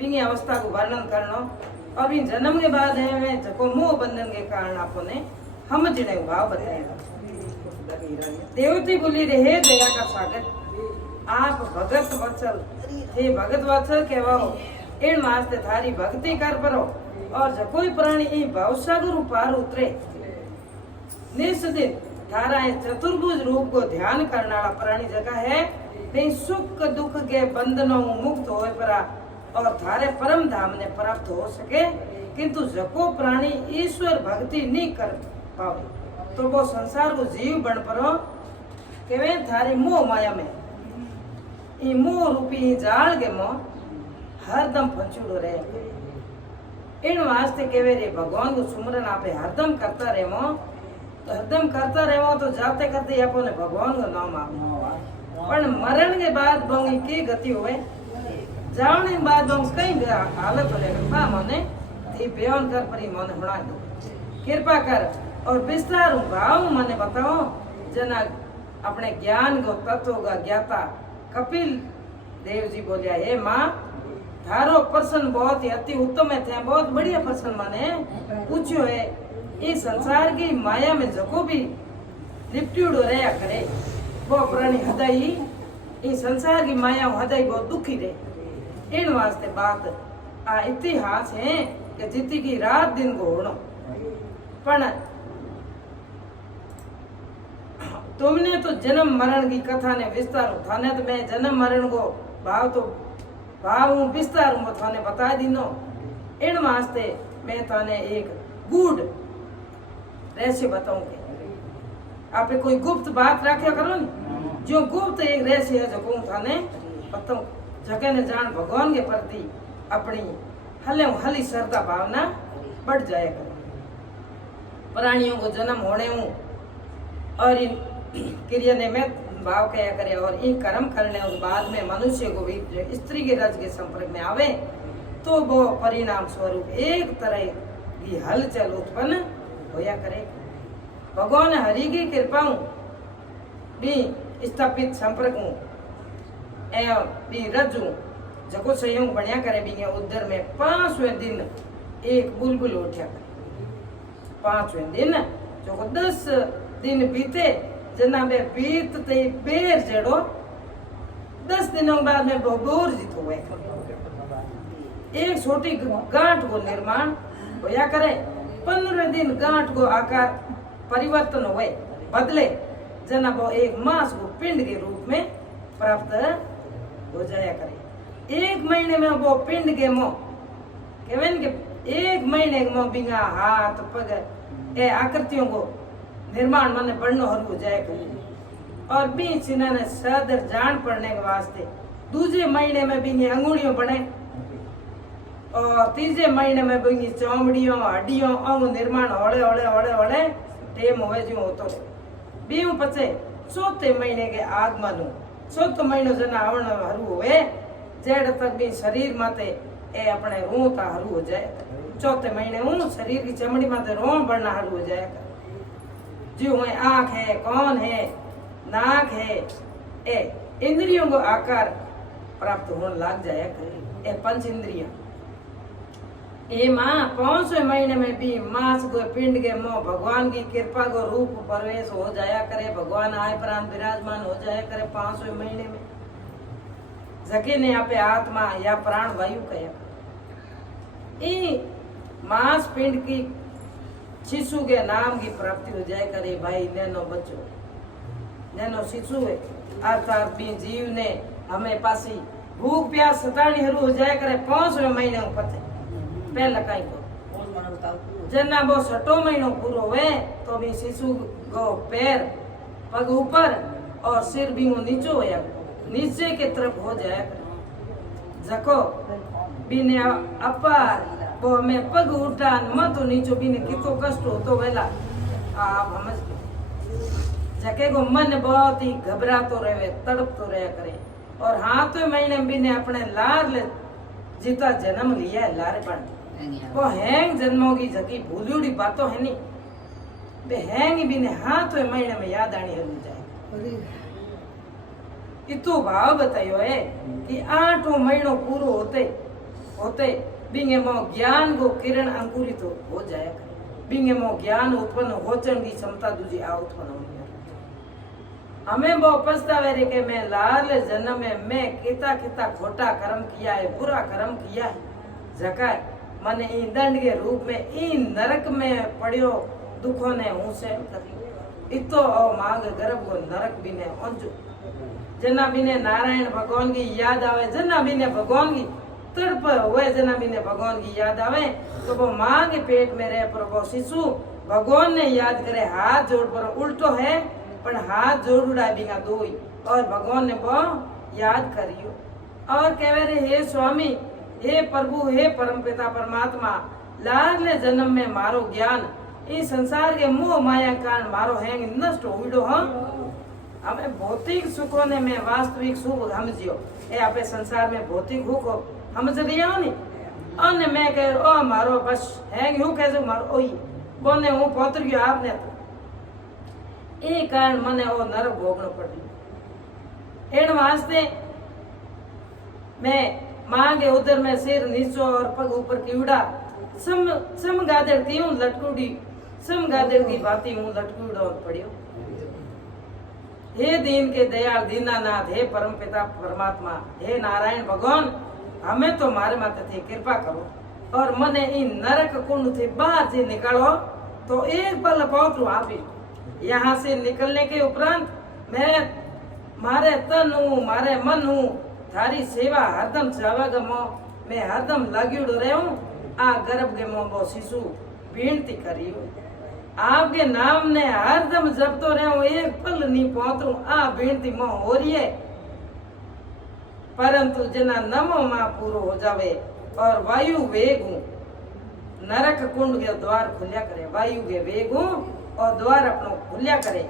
बिंगी अवस्था को वर्णन करनो और इन जन्म के बाद है वे जको मोह बंधन के कारण आपने हम जिने भाव बताएगा। देवती बोली रे हे दया का सागर आप भगत वत्सल हे भगत वत्सल कहवाओ इन वास्ते थारी भक्ति कर परो और जो कोई प्राणी ई भवसागर पार उतरे निस्दिन थारा चतुर्भुज रूप को ध्यान करने वाला प्राणी जगह है वे सुख दुख के बंधनों मुक्त होए परा और थारे परम धाम ने प्राप्त हो सके। किंतु जको प्राणी ईश्वर भक्ति नहीं कर पावे तो वो संसार को जीव बन परो केवे थारी मोह माया में ई मोह रूपी जाल के मोह हरदम फंचूड़ो रहे। इन वास्ते केवे रे भगवान को सुमरन आपे हरदम करता रहेमो तो हरदम करता रहेमो तो जाते करते अपने भगवान का नाम आवे पण मरण के बाद बंगी की गति हुए जाने के बाद बंग कई हालत हो जाएगा मने ये बयान कर परी मने बना दो कृपा कर और विस्तार भाव मने बताओ जना अपने ज्ञान को तत्व का ज्ञाता कपिल देव जी बोलिया हे माँ थारो प्रश्न बहुत ही अति उत्तम है थे बहुत बढ़िया प्रश्न माने पूछो है इस संसार की माया में जको भी लिपट्यूडो रहा करे वो प्राणी हृदय इस संसार की माया हृदय बहुत दुखी रहे। इन वास्ते बात आ इतिहास है कि जिति की रात दिन को होनो पण तुमने तो जन्म मरण की कथा ने विस्तार थाने तो मैं जन्म मरण को भाव विस्तार थाने बता दीनो। इन वास्ते मैं थाने एक गूढ़ रहस्य बताऊंगी आप कोई गुप्त बात रखा करो नी जो गुप्त एक रहस्य है जो कहूँ थाने बताऊं जगह ने जान भगवान के प्रति अपनी हली श्रद्धा भावना बढ़ जाए करे। प्राणियों को जन्म होने हूँ और इन क्रिया ने मैं भाव कया करे और इन कर्म करने के बाद में मनुष्य को भी स्त्री के रज के संपर्क में आवे तो वो परिणाम स्वरूप एक तरह की हलचल उत्पन्न होया करे। भगवान हरि की कृपा भी स्थापित संपर्क हूँ एवं भी रजू जको संयोग बढ़िया करे भी उधर में 5वें दिन एक बुलबुल उठा करे 5वें दिन जो 10 दिन बीते जना में बीतते बेर जड़ो 10 दिनों बाद में बोर जीत हुए एक छोटी गांठ को निर्माण होया करे 15 दिन गांठ को आकार परिवर्तन हुए बदले जना वो एक मांस को पिंड के रूप में प्राप्त हो जाया करे। 1 महीने में वो पिंड के मोह केवन के 1 महीने में बिना हाथ पग ए आकृतियों को निर्माण माने बढ़नो हर हो जाए करे और बीच इन्होंने सदर जान पड़ने के वास्ते दूसरे महीने में बिंगी अंगुड़ियों बने और तीसरे महीने में बिंगी चौमड़ियों हड्डियों अंग निर्माण होड़े होड़े होड़े होड़े टेम होवे जो होतो बीऊ पचे चौथे महीने के आगमन चौथो महीनो जना आवण हरू होवे जेड़ तक भी शरीर माते ए अपने रूह ता हरू हो जाए। चौथे महीने शरीर की चमड़ी माते रोम बढ़ना हरू हो जाए जो है आँख है कौन है नाक है ए इंद्रियों को आकार प्राप्त होने लग जाए ए पंच इंद्रिय ए माँ 5वें महीने में भी मांस को पिंड के मोह भगवान की कृपा को रूप प्रवेश हो जाया करे भगवान आए प्राण विराजमान हो जाया करे 5वें महीने में जके ने यहाँ पे आत्मा या प्राण वायु कया ई मांस पिंड की शिशु के नाम की प्राप्ति हो जाए करे भाई नैनो बच्चो नैनो शिशु है अर्थात भी जीव ने हमें पासी भूख प्यास सतानी हरू हो जाए करे 5वें महीने में पते पहला कहीं को जना वो 6ठो महीनो पूरो हुए तो भी शिशु को पैर पग ऊपर और सिर भी नीचो होया नीचे के तरफ हो जाए जको बिने अपार वो हमें पग उठा मत नीचो बिने कितो कष्ट हो तो वेला आप समझ जके को मन बहुत ही घबरातो रहे तड़पतो रहे करे और हाथों महीने बिने अपने लार ले जीता जन्म लिया है लारे बन वो हैंग जन्मों की जकी भूलूड़ी बातों है नहीं बे हैंग बिने हाथों महीने में याद आनी हल जाए इतो भाव बतायो है कि 8 महीनों पूरो होते होते बिंगे मो ज्ञान को किरण अंकुरित हो जाए बिंगे मो ज्ञान उत्पन्न होचन की क्षमता दूजी आ उत्पन्न होनी हमें वो पछतावे रे के मैं लाल जन्म में मैं किता किता खोटा कर्म किया है बुरा कर्म किया है जका मने ई दंड के रूप में ई नरक में पड़ियो दुखों ने हूं से करी इतो मांग गर्भ को नरक बिने अंजू जना बिने नारायण भगवान की याद आवे जना बिने भगवान की तड़प हुए जना बिने भगवान की याद आवे तो वो मां के पेट में रहे पर वो शिशु भगवान ने याद करे हाथ जोड़ पर उल्टो है पर हाथ जोड़ उड़ा बिना दोई और भगवान ने वो याद करियो और कहवे रे हे स्वामी हे प्रभु हे परमपिता परमात्मा लाल जन्म में मारो ज्ञान इस संसार के मोह माया कारण मारो हैंग नष्ट होइडो हम हमें भौतिक सुखों ने में वास्तविक सुख समझियो ए आपे संसार में भौतिक सुख समझ लिया नी अन्य मैं कह ओ मारो बस हैंग हूं कैसे मारो ओई कोने हूं पहुंच गयो आपने ए कारण मने ओ नरक भोगनो पड़ियो एण वास्ते मैं मां के उदर में सिर नीचो और पग ऊपर कीड़ा सम गादड़ की हूं लटकुड़ी सम गादड़ की बाती हूं लटकुड़ा पड़ियो हे दीन के दयाल दीनानाथ हे परम पिता परमात्मा हे नारायण भगवान हमें तो मारे माते थे कृपा करो और मने इन नरक कुंड से बाहर से निकालो तो एक पल पहुंचू आप यहाँ से निकलने के उपरांत मैं मारे तन हूँ मारे मन हूँ थारी सेवा हरदम चावागमो मैं हरदम लाग्यूड़ो रहूं आ गर्भ के मो वो शिशु विनती करियो आपके नाम ने हरदम जपतो रहूं एक पल नहीं पहुंचूं आ विनती मो हो रही है परंतु जना नमो मां पूरो हो जावे और वायु वेग हूं नरक कुंड के द्वार खुलिया करे वायु के वेग हूं और द्वार अपनो खुलिया करे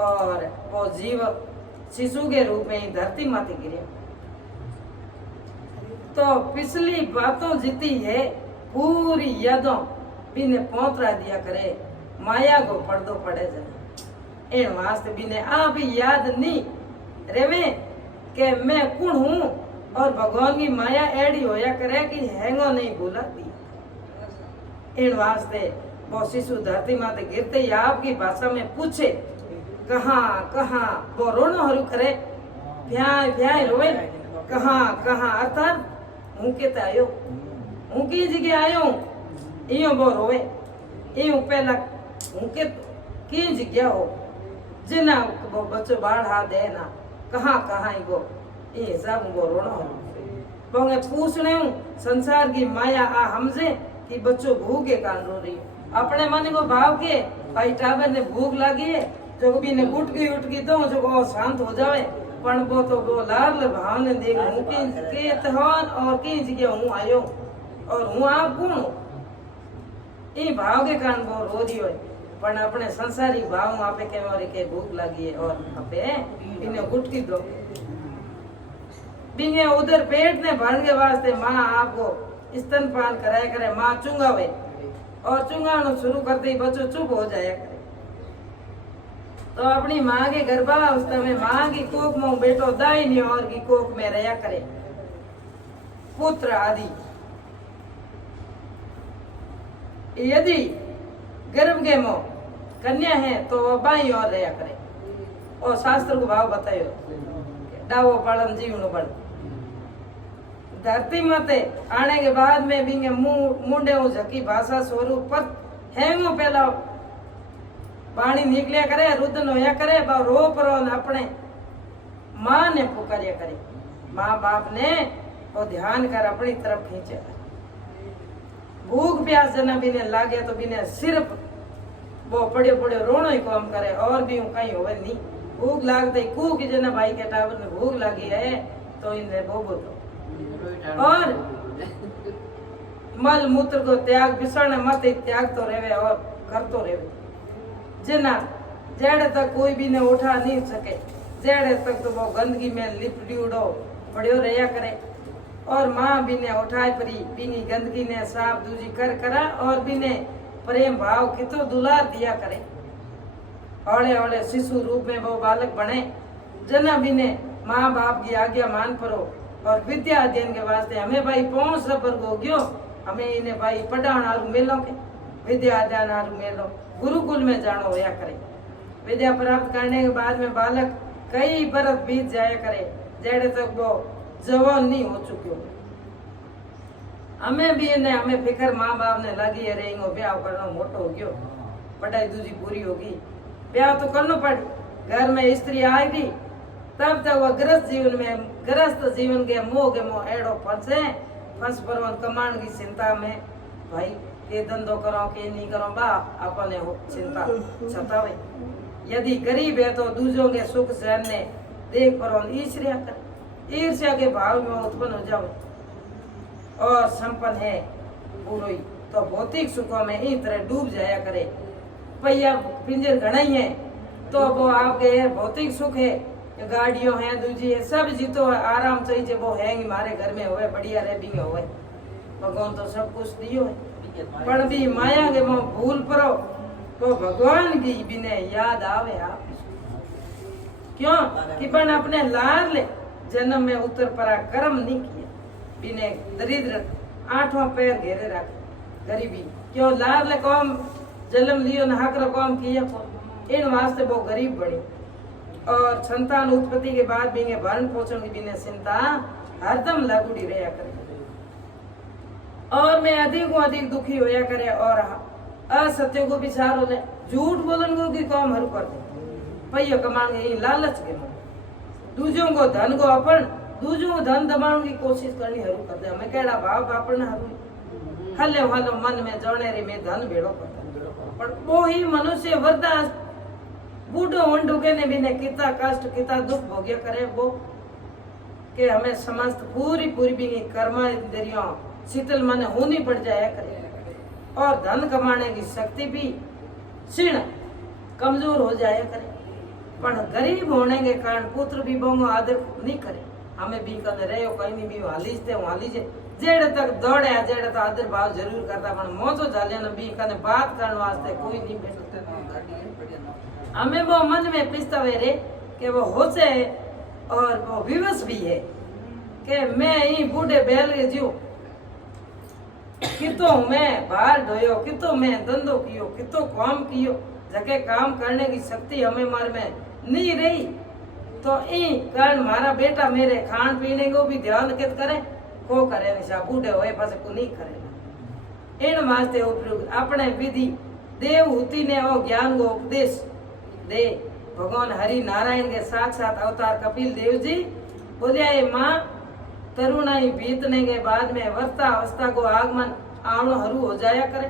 और वो जीव शिशु के रूप में धरती माते गिरे तो पिछली बातों जीती है पूरी यादों बिने पहुंचरा दिया करे माया को पर्दो पड़े जना इन वास्ते बिने आ भी याद नहीं रेवे के मैं कौन हूँ और भगवान की माया एड़ी होया करे कि हैंगो नहीं भूलाती इन वास्ते वो शिशु धरती माते गिरते ही आपकी भाषा में पूछे कहाँ कहाँ वो रोनो हरू करे ब्याय ब्याय रोए कहाँ कहाँ अर्थात हूँ के आयो हूँ की जगह आयो इयो बो रोए इयो पहला हूँ के की जगह हो जिना वो बच्चो बाढ़ हा दे ना कहाँ कहाँ गो ये सब वो रोना हो बोंगे पूछने हूँ संसार की माया आ हमसे कि बच्चों भूख के कारण रो रही अपने मन को भाव के भाई टाबर ने भूख लगी है जो भी ने उठ गई तो जो वो शांत हो जावे पण वो तो वो लाल भाव ने देख हूँ के तहन और की जगह हूँ आयो और हूँ आप कौन हूँ ये भाव के कारण वो रो रही हो पण अपने संसारी भाव आपे के भूख लगी है और आपे इन्हें उठ की दो बिंगे उधर पेट ने भरने के वास्ते माँ आपको स्तनपान कराया करे माँ चुंगावे और चुंगाना शुरू करते ही बच्चों चुप हो जाया करे तो अपनी माँ के गर्भावस्था में माँ की कोख में बेटो दाहिनी ओर की कोख में रहा करे पुत्र आदि यदि गर्भ के मोह कन्या है तो वो बाई ओर रहा करे और शास्त्र को भाव बतायो डावो पालन जीवनो बल धरती माते आने के बाद में बिंगे मुंडे हो झकी भाषा स्वरूप पर हैंगो पहला पानी निकलिया करे रुदन होया करे बा रो पर अपने माँ ने पुकारिया करे माँ बाप ने वो ध्यान कर अपनी तरफ खींचे भूख प्यास जना बिने लागे तो बिने सिर्फ वो पड़े पड़े रोनो ही काम करे और भी कहीं होवे नहीं भूख लागते कू की जना भाई के टावर में भूख लगी है तो इन्हें बोबो तो और मल मूत्र को त्याग बिसरण मत त्याग तो रेवे और कर तो रेवे जना जेड़े तक कोई भी ने उठा नहीं सके जेड़े तक तो वो गंदगी में लिपटी उड़ो पड़ियो रहा करे और माँ भी ने उठाए परी बीनी गंदगी ने साफ दूजी कर करा और भी ने प्रेम भाव कितो दुलार दिया करे औले औले शिशु रूप में वो बालक बने जना भी ने माँ बाप की आज्ञा मान परो और विद्या अध्ययन के वास्ते हमें भाई 5 सफर हो गयो, हमें इन्हें भाई पढ़ाण आरू मेलो के विद्या अध्ययन आरू मेलो गुरुकुल में जानो होया करे। विद्या प्राप्त करने के बाद में बालक कई बरस बीत जाया करे, जेड़े तक वो जवान नहीं हो चुक्यो। हमें भी ने हमें फिकर माँ बाप ने लगी है रहेंगे, ब्याह करना मोटो हो गयो, पढ़ाई दूसरी पूरी होगी, ब्याह तो करना पड़, घर में स्त्री आएगी तब तक वह गृहस्थ जीवन के मोह एड़ो फंस परवन कमाण की चिंता में भाई ये धंधो करो के नहीं करो बा अपने हो चिंता सतावे। यदि गरीब है तो दूसरों के सुख सहन ने देख परवन ईर्ष्या के भाव में उत्पन्न हो जाओ, और संपन्न है पूरी तो भौतिक सुखों में इस तरह डूब जाया करे। पहिया पिंजर घना ही है तो वो आपके भौतिक सुख है, गाड़ियों है दूजी है सब जीतो आराम चाहिए वो है हमारे घर में होए बढ़िया रह भी होए, भगवान तो सब कुछ दियो है पर भी माया के वो भूल परो तो भगवान की बिने याद आवे आप क्यों कि बन अपने लार ले जन्म में उत्तर परा कर्म नहीं किए, बिने दरिद्र 8वां पैर घेरे रख गरीबी क्यों लार ले कौम जन्म लियो न हक कौम किया इन वास्ते वो गरीब बड़ी, और संतान उत्पत्ति के बाद बिने भरण पोषण की बिने चिंता हरदम लगुड़ी रहा करे, और मैं अधिक दुखी होया करे, और असत्य को विचारो ले झूठ बोलन को की कौम हरू कर दे पहियो कमान के लालच के दूजों को धन को अपन दूजों को धन दबाने की कोशिश करनी हरू कर दे, हमें केड़ा भाव बापन हरू हले हलो मन में जोने रे में धन भेड़ो करता, पर वो ही मनुष्य वरदा बूढ़ो वंडू के ने भी ने कितना कष्ट कितना दुख भोग्य करे वो के हमें समस्त पूरी भी कर्म इंद्रियों शीतल मन होनी पड़ जाया करे, और धन कमाने की शक्ति भी क्षीण कमजोर हो जाया करे, पर गरीब होने के कारण पुत्र भी बहु आदर नहीं करे, हमें भी कने रहो कहीं नहीं भी हालीजे जेड़े तक दौड़े जेड़े तक आदर भाव जरूर करता पर मोजो जालिया न भी कने बात करने वास्ते कोई नहीं बैठता, हमें वो मन में पिसता रे कि वो होसे और वो विवश भी है कि मैं ही बूढ़े बैल के जीव कितो मैं बाहर ढोयो कितो मैं धंधो कियो कितो काम कियो जगह काम करने की शक्ति हमें मार में नहीं रही, तो इन कारण मारा बेटा मेरे खान पीने को भी ध्यान कित करे को करे निशा बूढ़े होए पास को नहीं करे इन वास्ते उपयोग अपने विधि देवहूति ने वो ज्ञान को उपदेश दे। भगवान हरि नारायण के साक्षात अवतार कपिल देव जी बोलिया ये माँ तरुणाई बीतने के बाद में वर्षा अवस्था को आगमन आवणो हरू हो जाया करे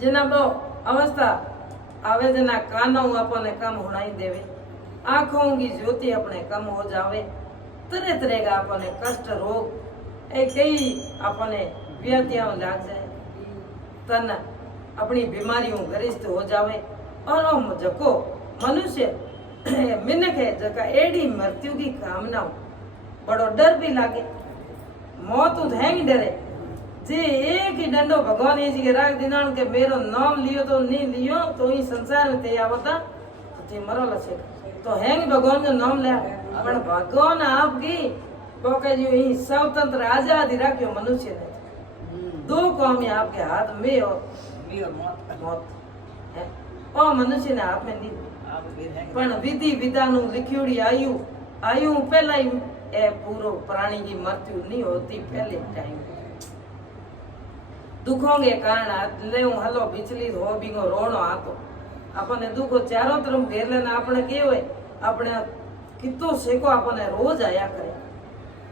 जना वो अवस्था आवे जना कानों अपने कम होनाई देवे, आंखों की ज्योति अपने कम हो जावे, तरह तरह का अपने कष्ट रोग कई अपने व्याधियां लाग जाए, तन अपनी बीमारियों ग्रस्त हो जावे, और वो जको मनुष्य मिनक है जका एडी मृत्यु की कामना बड़ो डर भी लागे, मौत तो है ही डरे जे एक ही डंडो भगवान जी के राग दिनान के मेरो नाम लियो तो नहीं लियो तो ही संसार में ते आवता तो ते मरल से तो है ही भगवान का नाम ले, पर भगवान आपकी बोके जो ही स्वतंत्र आजादी रखियो मनुष्य ने दो काम है आपके हाथ में और मौत है, और मनुष्य ने हाथ में नहीं पण विधि विधानु लिखियोड़ी आयु पहला ही ए पूरो प्राणी की मृत्यु नहीं होती पहले टाइम दुखों के कारण ले हलो बिचली हो बिंगो रोनो आतो अपने दुखो चारों तरफ घेर लेना अपने के हुए अपने कितो सेको अपने रोज आया करे,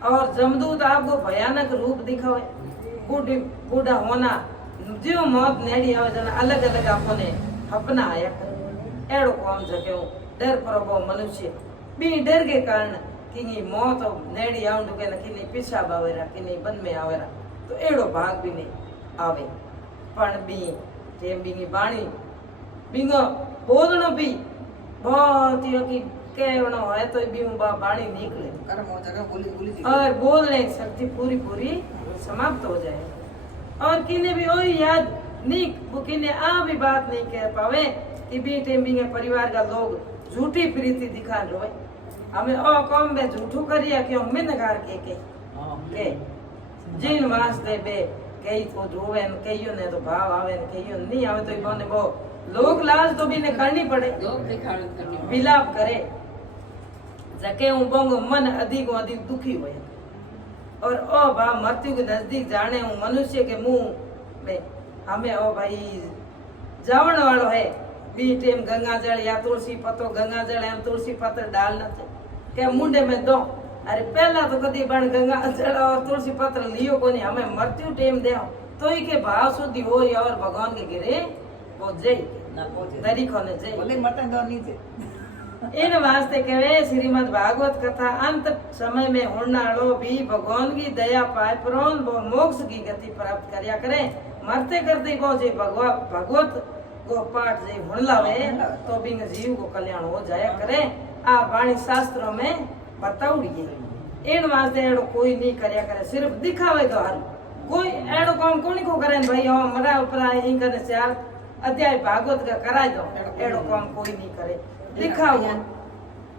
और जमदूत आपको भयानक रूप दिखावे बूढ़ा होना जो मौत नेड़ी आवे जना अलग अलग अपने अपना आया करे एड़ो काम जके डर पर वो मनुष्य भी डर के कारण कि मौत नेड़ी आउंड के किनी पेशाब आवेरा किनी बन में आवेरा तो एड़ो भाग भी नहीं आवे, पण भी जेम बिंगी बाणी बिंगो बोलनो भी बहुत ही कि केवनो है तो भी बाणी निकले कर्म हो जगह बोली और बोलने की शक्ति पूरी समाप्त हो जाए, और किने भी वही याद नहीं वो किने आ भी बात नहीं कह पावे कि बेटे बिंगे परिवार का लोग झूठी प्रीति दिखा रोए हमें ओ कम बे झूठू करिया क्यों मिनगार के जीन वास्ते बे कई तो रोवे न कईयो ने तो भाव आवे न कईयो नहीं आवे तो इन्होंने वो लोग लाज तो भी ने करनी पड़े विलाप करे जके हूं बंगो मन अधिक अधिक दुखी होए और ओ बा मृत्यु के नजदीक जाने हूं मनुष्य के मुंह में हमें ओ भाई जावण वालो है बी टेम गंगा जल या तुलसी पत्तो गंगा जल एम तुलसी पत्र डालना के मुंडे में दो अरे पहला तो कदी बन गंगा जल और तुलसी पत्र लियो कोनी हमें मृत्यु टेम दे तो ही के भाव शुद्धि हो और भगवान के गिरे वो जय तरीको ने जय बोले मटन दो नीचे इन वास्ते कहे श्रीमद् भागवत कथा अंत समय में होनाड़ो भी भगवान की दया पाए प्रोन वो मोक्ष की गति प्राप्त करया करे मरते करते को जे भगवत को पाठ जे हुनलावे तो भी जीव को कल्याण हो जाया करे आ वाणी शास्त्रों में बताउड़ी है इन वास्ते एड़ो कोई नहीं करया करे सिर्फ दिखावे दो हर कोई एड़ो काम कोनी को करे भाई हो मरा ऊपर ही करने चार अध्याय भागवत का कराई दो एड़ो काम कोई नहीं करे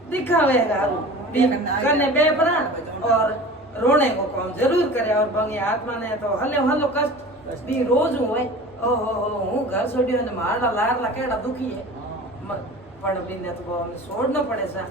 दिखावे हारू कने बेपरा और रोने को काम जरूर करे और बंगी आत्मा ने तो हले हलो कष्ट भी रोज हुए ओहो हूँ घर छोड़ियो ने मारला लारला केड़ा दुखी है पण भी ने तो छोड़ना पड़े सा